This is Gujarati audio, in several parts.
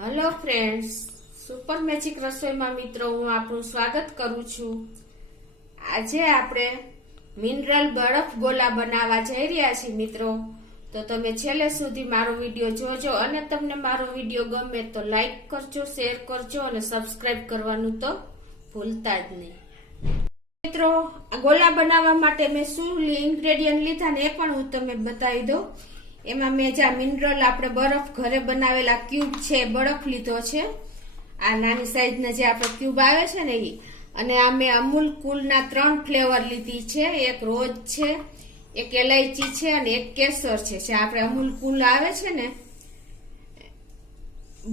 હેલો ફ્રેન્ડ્સ, સુપર મેજિક રસોઈમાં મિત્રો હું આપનું સ્વાગત કરું છું। આજે આપણે મિનરલ બરફ ગોલા બનાવવા જઈ રહ્યા છીએ મિત્રો। તો તમે છેલ્લે સુધી મારો વિડીયો જોજો અને તમને મારો વિડીયો ગમે તો લાઈક કરજો, શેર કરજો અને સબસ્ક્રાઇબ કરવાનું તો ભૂલતા જ નહીં। મિત્રો, આ ગોલા બનાવવા માટે મેં શું ઇન્ગ્રેડિયન્ટ લીધા ને એ પણ હું તમને બતાવી દઉં। એમાં મેં જે મિનરલ આપણે બરફ ઘરે બનાવેલા ક્યુબ છે બરફ લીધો છે, આ નાની સાઈઝના જે આપણે ક્યુબ આવે છે ને એ, અને આ મેં અમૂલ કુલના 3 ફ્લેવર લીધી છે, એક રોજ છે, એક એલાયચી છે અને એક કેસર છે। જે આપણે અમૂલ કુલ આવે છે ને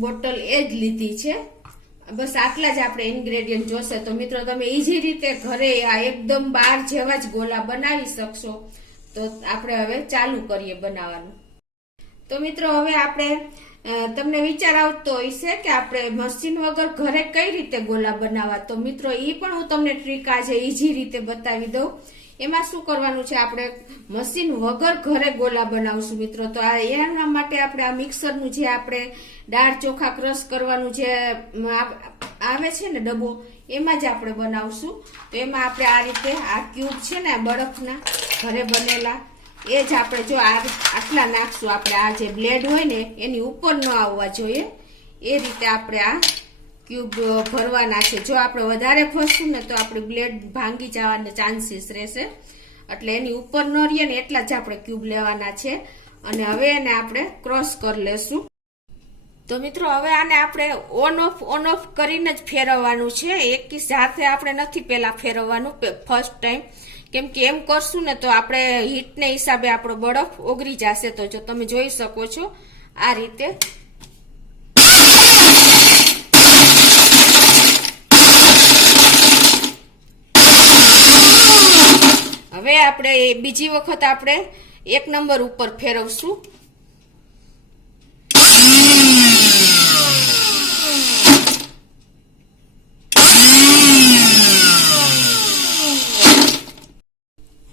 બોટલ એ જ લીધી છે। બસ આટલા જ આપણે ઇન્ગ્રેડિયન્ટ જોશે। તો મિત્રો તમે ઈઝી રીતે ઘરે આ એકદમ બાર જેવા જ ગોલા બનાવી શકશો। તો આપણે હવે ચાલુ કરીએ બનાવવાનું। તો મિત્રો હવે આપણે તમને વિચાર આવતો હશે કે આપણે મશીન વગર ઘરે કઈ રીતે ગોલા બનાવવા। તો મિત્રો એ પણ હું તમને ટ્રીક આજે ઈઝી રીતે બતાવી દઉં। એમાં શું કરવાનું છે, આપણે મશીન વગર ઘરે ગોલા બનાવશું મિત્રો। તો એના માટે આપણે આ મિક્સરનું જે આપણે દાળ ચોખા ક્રશ કરવાનું જે આવે છે ને ડબ્બો, એમાં જ આપણે બનાવશું। તો એમાં આપણે આ રીતે આ ક્યુબ છે ને બરફના ઘરે બનેલા એ જ આપણે જો આટલા નાખશું। આપણે આ જે બ્લેડ હોય ને એની ઉપર ન આવવા જોઈએ એ રીતે આપણે આ ક્યુબ ભરવાના છે। જો આપણે વધારે ભરશું ને તો આપણી બ્લેડ ભાંગી જવાના ચાન્સીસ રહેશે, એટલે એની ઉપર ન રહીએ ને એટલા જ આપણે ક્યુબ લેવાના છે। અને હવે એને આપણે ક્રોસ કરી લેશું। તો મિત્રો હવે આને આપણે ઓન ઓફ કરીને જ ફેરવવાનું છે, એકી સાથે આપણે નથી પેલા ફેરવવાનું ફર્સ્ટ ટાઈમ, કેમ કે એમ કરશું ને તો આપણે હીટને હિસાબે આપણો બરફ ઓગળી જશે। તો જો તમે જોઈ શકો છો આ રીતે હવે આપણે બીજી વખત આપણે 1 નંબર ઉપર ફેરવશું।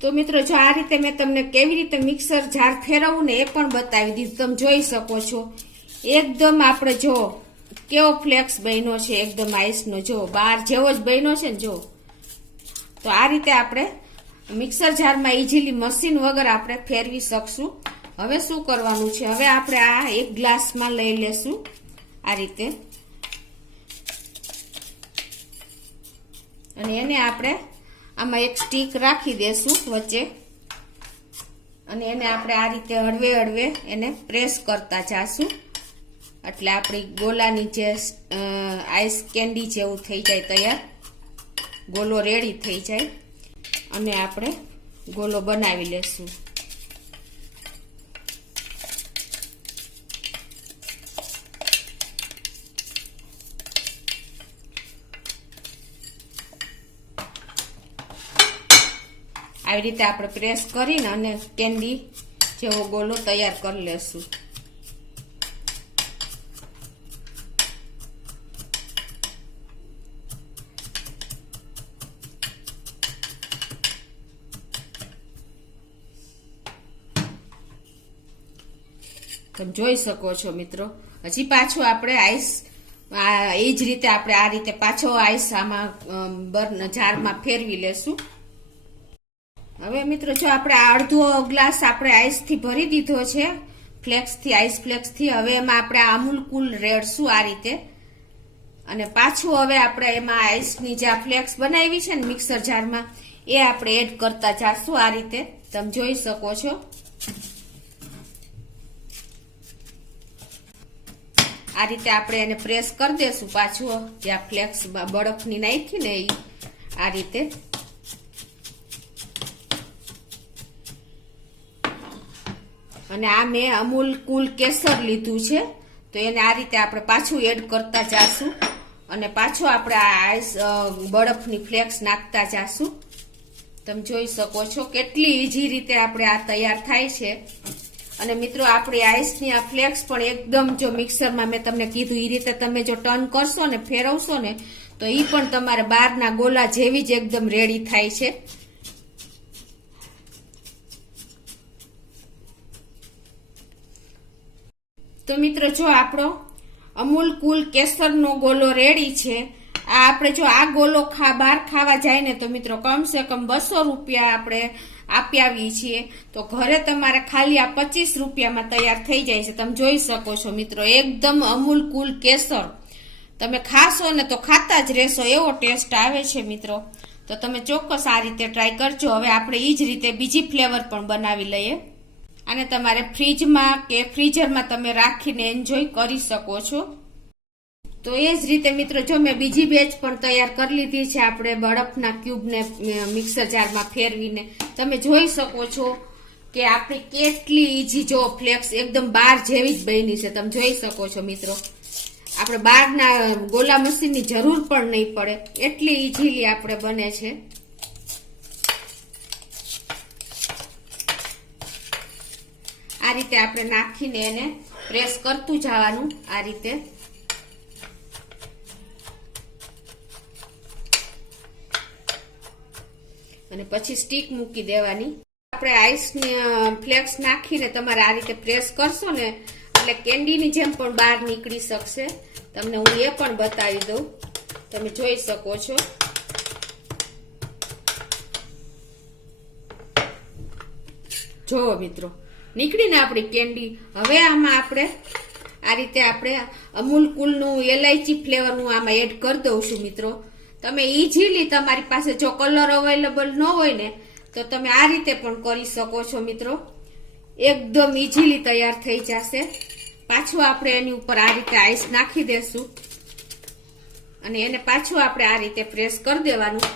તો મિત્રો જો આ રીતે મેં તમને કેવી રીતે મિક્સર જાર ફેરવવું ને એ પણ બતાવી દીધું। તમે જોઈ શકો છો એકદમ આપણે જો કેવો ફ્લેક્સ બન્યો છે, એકદમ આઈસનો જો બાર જેવો જ બન્યો છે ને જો। તો આ રીતે આપણે મિક્સર જારમાં ઈઝીલી મશીન વગર આપણે ફેરવી શકશું। હવે શું કરવાનું છે, હવે આપણે આ એક ગ્લાસમાં લઈ લેશું આ રીતે, અને એને આપણે આમાં એક સ્ટીક રાખી દેશું વચ્ચે, અને એને આપણે આ રીતે હળવે હળવે એને પ્રેસ કરતા જાશું, એટલે આપણી ગોલાની જે આઈસ કેન્ડી જેવું થઈ જાય તૈયાર, ગોલો રેડી થઈ જાય અને આપણે ગોલો બનાવી લેશું। આવી રીતે આપણે પ્રેસ કરીને અને કેન્ડી જેવો ગોલો તૈયાર કરી લેશું। તમે જોઈ શકો છો મિત્રો, હજી પાછું આપણે આઈસ એ જ રીતે આપણે આ રીતે પાછો આઈસ આમાં જારમાં ફેરવી લેશું। હવે મિત્રો જો આપણે અડધો ગ્લાસ આપણે આઈસથી ભરી દીધો છે, ફ્લેક્સથી, આઈસ ફ્લેક્સથી। હવે એમાં આપણે અમૂલ કુલ રેડશું આ રીતે, અને પાછું હવે આપણે એમાં આઈસની જે ફ્લેક્સ બનાવી છે ને મિક્સર જારમાં એ આપણે એડ કરતા જાશું આ રીતે। તમે જોઈ શકો છો આ રીતે આપણે એને પ્રેસ કરી દેશું પાછું, જે આ ફ્લેક્સ બરફની નાખી ને એ આ રીતે। અને આ મેં અમૂલ કુલ કેસર લીધું છે, તો એને આ રીતે આપણે પાછું એડ કરતા જાશું, અને પાછું આપણે આ આઈસ બરફની ફ્લેક્સ નાખતા જાશું। તમે જોઈ શકો છો કેટલી ઈઝી રીતે આપણે આ તૈયાર થાય છે। અને મિત્રો આપણી આઈસની આ ફ્લેક્સ પણ એકદમ જો મિક્સરમાં મેં તમને કીધું એ રીતે તમે જો ટર્ન કરશો ને ફેરવશો ને તો એ પણ તમારે બહારના ગોલા જેવી જ એકદમ રેડી થાય છે। તો મિત્રો જો આપણો અમૂલ કુલ કેસરનો ગોલો રેડી છે. આ આપણે જો આ ગોલો બહાર ખાવા જાય ને તો મિત્રો કમસે કમ 200 રૂપિયા આપણે આપી આવીએ છીએ. તો ઘરે તમારે ખાલી આ 25 રૂપિયામાં તૈયાર થઈ જાય છે. તમે જોઈ શકો છો મિત્રો, એકદમ અમૂલ કુલ કેસર. તમે ખાશો ને તો ખાતા જ રહેશો, એવો ટેસ્ટ આવે છે મિત્રો. તો તમે ચોક્કસ આ રીતે ટ્રાય કરજો. હવે આપણે એ જ રીતે બીજી ફ્લેવર પણ બનાવી લઈએ. અને તમારે ફ્રીજમાં કે ફ્રીઝરમાં તમે રાખીને એન્જોય કરી શકો છો. તો એ જ રીતે મિત્રો જો મેં બીજી બેચ પણ તૈયાર કરી લીધી છે. આપણે બરફના ક્યુબને મિક્સર જારમાં ફેરવીને તમે જોઈ શકો છો કે આપણી કેટલી ઈઝી, જો ફ્લેક્સ એકદમ બાર જેવી જ બની છે. તમે જોઈ શકો છો મિત્રો, આપણે બહારના ગોલા મશીનની જરૂર પણ નહીં પડે, એટલી ઈઝીલી આપણે બને છે. આ રીતે આપણે નાખીને એને પ્રેસ કરતું જવાનું આ રીતે. અને પછી સ્ટીક મૂકી દેવાની. આપણે આઈસ ફ્લેક્સ નાખીને તમારે આ રીતે પ્રેસ કરશો ને એટલે કેન્ડીની જેમ પણ બહાર નીકળી શકશે. તમને હું એ પણ બતાવી દઉં, તમે જોઈ શકો છો. જોવો મિત્રો, નીકળીને આપણી કેન્ડી. હવે આમાં આપણે આ રીતે આપણે અમૂલ કુલનું એલાયચી ફ્લેવરનું આમાં એડ કરી દઉં છું મિત્રો. તમે ઈઝીલી, તમારી પાસે જો કલર અવેલેબલ ન હોય ને તો તમે આ રીતે પણ કરી શકો છો મિત્રો. એકદમ ઈઝીલી તૈયાર થઈ જશે. પાછું આપણે એની ઉપર આ રીતે આઈસ નાખી દેશું અને એને પાછું આપણે આ રીતે પ્રેસ કરી દેવાનું.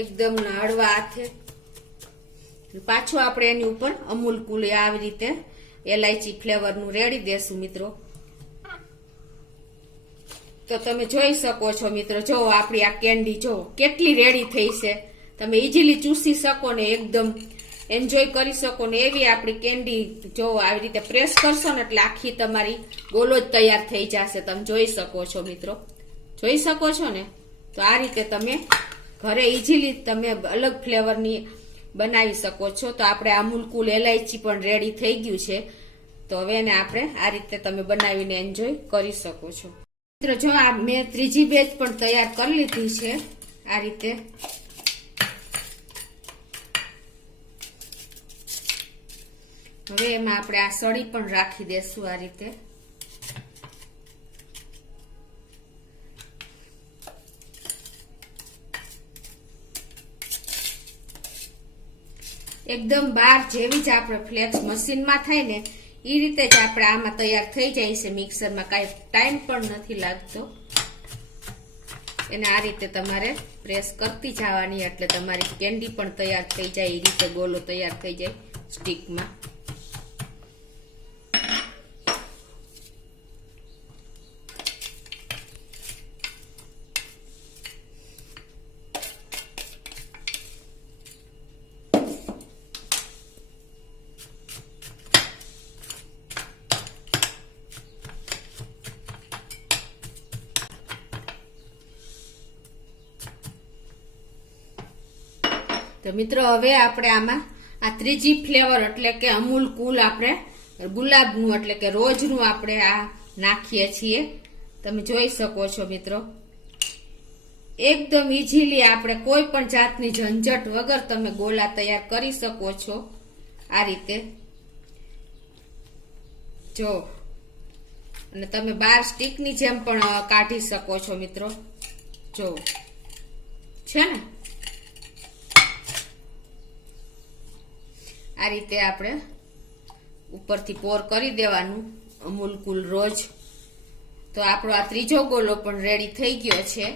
એકદમ હળવા હાથે પાછું આપણે એની ઉપર અમૂલ કુલ આવી રીતે એલાયચી ફ્લેવરનું રેડી દેશું મિત્રો. તો તમે જોઈ શકો છો મિત્રો, જો આપણી આ કેન્ડી જો કેટલી રેડી થઈ છે. તમે ઈઝીલી ચૂસી શકો ને એકદમ એન્જોય કરી શકો ને એવી આપણી કેન્ડી. જો આવી રીતે પ્રેસ કરશો ને એટલે આખી તમારી ગોલો જ તૈયાર થઈ જશે. તમે જોઈ શકો છો મિત્રો, જોઈ શકો છો ને. તો આ રીતે તમે ઘરે ઈઝીલી તમે અલગ ફ્લેવરની બનાવી શકો છો. તો આપણે અમૂલ કુલ એલાયચી પણ રેડી થઈ ગયું છે. તો હવે એને આપણે આ રીતે તમે બનાવીને એન્જોય કરી શકો છો મિત્રો. જો આ મેં ત્રીજી બેચ પણ તૈયાર કરી લીધી છે આ રીતે. હવે એમાં આપણે આ સળી પણ રાખી દેશું આ રીતે. એકદમ બાર જેવી જ આપણે ફ્લેક્સ મશીનમાં થાય ને એ રીતે જ આપણે આમાં તૈયાર થઈ જાય છે. મિક્સરમાં કાંઈ ટાઈમ પણ નથી લાગતો. એને આ રીતે તમારે પ્રેસ કરતી જવાની એટલે તમારી કેન્ડી પણ તૈયાર થઈ જાય. એ રીતે ગોલો તૈયાર થઈ જાય સ્ટીકમાં. તો મિત્રો હવે આપણે આમાં આ ત્રીજી ફ્લેવર એટલે કે અમૂલ કુલ આપણે ગુલાબનું એટલે કે રોજનું આપણે આ નાખીએ છીએ. તમે જોઈ શકો છો મિત્રો, એકદમ ઈઝીલી આપણે કોઈ પણ જાતની ઝંઝટ વગર તમે ગોલા તૈયાર કરી શકો છો આ રીતે. જો અને તમે બાર સ્ટીકની જેમ પણ કાઢી શકો છો મિત્રો. જો છે ને આ રીતે આપણે ઉપરથી પોર કરી દેવાનું અમૂલ કુલ રોજ. તો આપણો આ ત્રીજો ગોલો પણ રેડી થઈ ગયો છે.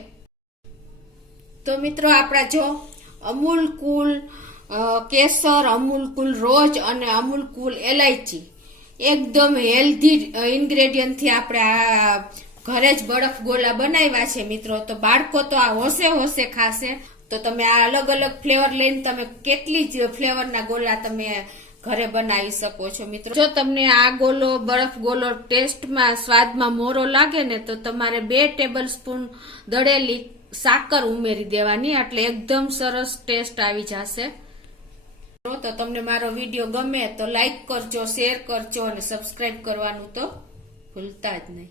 તો મિત્રો આપણા જો અમૂલ કુલ કેસર, અમૂલ કુલ રોજ અને અમૂલ કુલ એલાયચી એકદમ હેલ્ધી ઇન્ગ્રેડિયન્ટથી આપણે આ ઘરે જ બરફ ગોલા બનાવ્યા છે મિત્રો. તો બાળકો તો આ હોશે હોશે ખાશે. તો તમે આ અલગ અલગ ફ્લેવર લઈને તમે કેટલી જ ફ્લેવરના ગોલા તમે ઘરે બનાવી શકો છો મિત્રો. જો તમને આ ગોલો બરફ ગોલો ટેસ્ટમાં સ્વાદમાં મોરો લાગે ને તો તમારે 2 ટેબલ સ્પૂન દળેલી સાકર ઉમેરી દેવાની એટલે એકદમ સરસ ટેસ્ટ આવી જશે. તો તમને મારો વિડીયો ગમે તો લાઈક કરજો, શેર કરજો અને સબસ્ક્રાઇબ કરવાનું તો ભૂલતા જ નહીં.